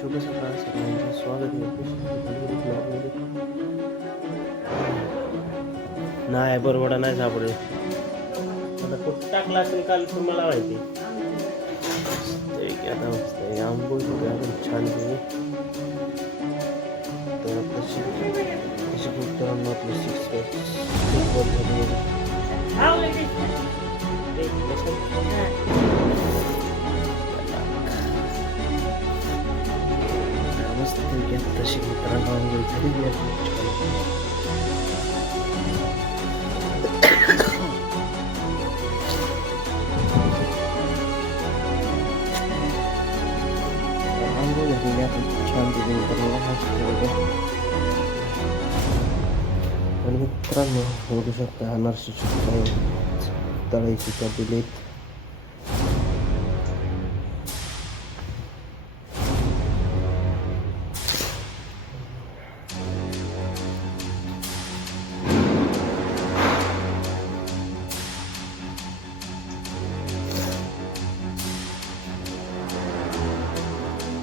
शुभ सकाळ सगळ्यांचं. स्वागत आहे नाही बरोबर नाही सापडले. आता कुठं टाकला असेल काल तुम्हाला माहिती. आता आंबोळी छान पैकी. तर तशी आपलं सिक्स मस्त पैकी आता तशी मित्रांनो आंबोळी झालेली आहे छान आंघोळ झालेली आपण छान तिथे मित्रांनो मस्त पैकी. आणि मित्रांनो बघू शकता अनारशी तळायची त्या दिलेत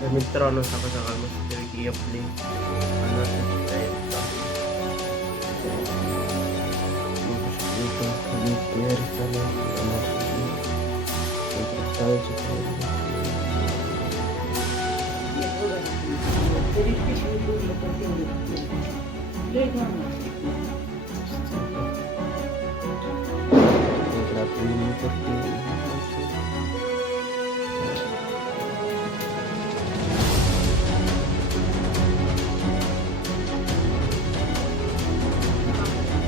तर मित्रांनो सकाळ सकाळ मस्त पैकी आपली अनारसाची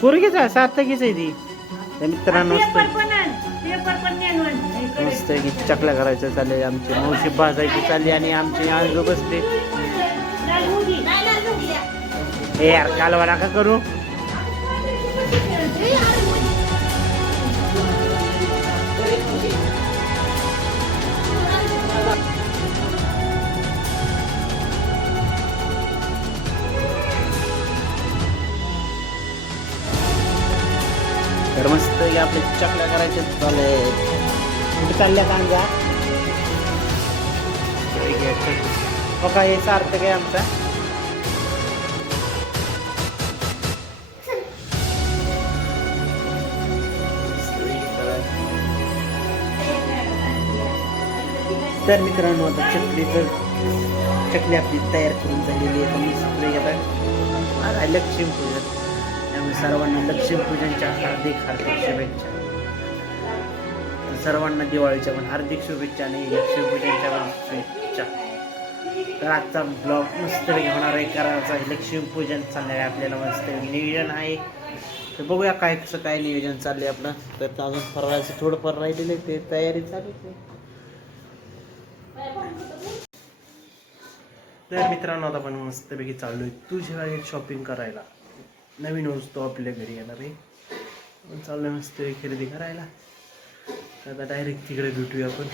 पोरगीच आहे सार्थकीच आहे ती. त्या मित्रांनो मस्त. की चकल्या करायच्या चालले आमची मावशी भाजायची चालली आणि आमची आजो बसले. ए यार कालवा नका करू. तर मस्त की आपले चकल्या करायचे चालले कुठे चालल्या कांदा हो का याचा अर्थ काय आमचा. तर मित्रांनो आता चकली तर चकली आपली तयार करून झालेली आहे. तर मस्त आता लक्ष लक्ष्मीपूजन लक्ष्मी सर्वांना लक्ष्मीपूजनच्या हार्दिक हार्दिक शुभेच्छा. सर्वांना दिवाळीच्या पण हार्दिक शुभेच्छा आणि लक्ष्मीपूजनच्या पण शुभेच्छा. तर आजचा ब्लॉग मस्त होणार आहे करायचा लक्ष्मीपूजन चाललं आहे आपल्याला मस्त नियोजन आहे. तर बघूया काय कसं काय नियोजन चाललंय आपलं. तर अजून फरवायचं थोडंफार राहिलेलं आहे ते तयारी चालू आहे. तर मित्रांनो आता आपण मस्तपैकी चाललोय तुझ्या एक शॉपिंग करायला. नवीन वस्तू आपल्या घरी येणार आहे. चाललं मस्त खरेदी करायला. तर आता डायरेक्ट तिकडे भेटूया आपण.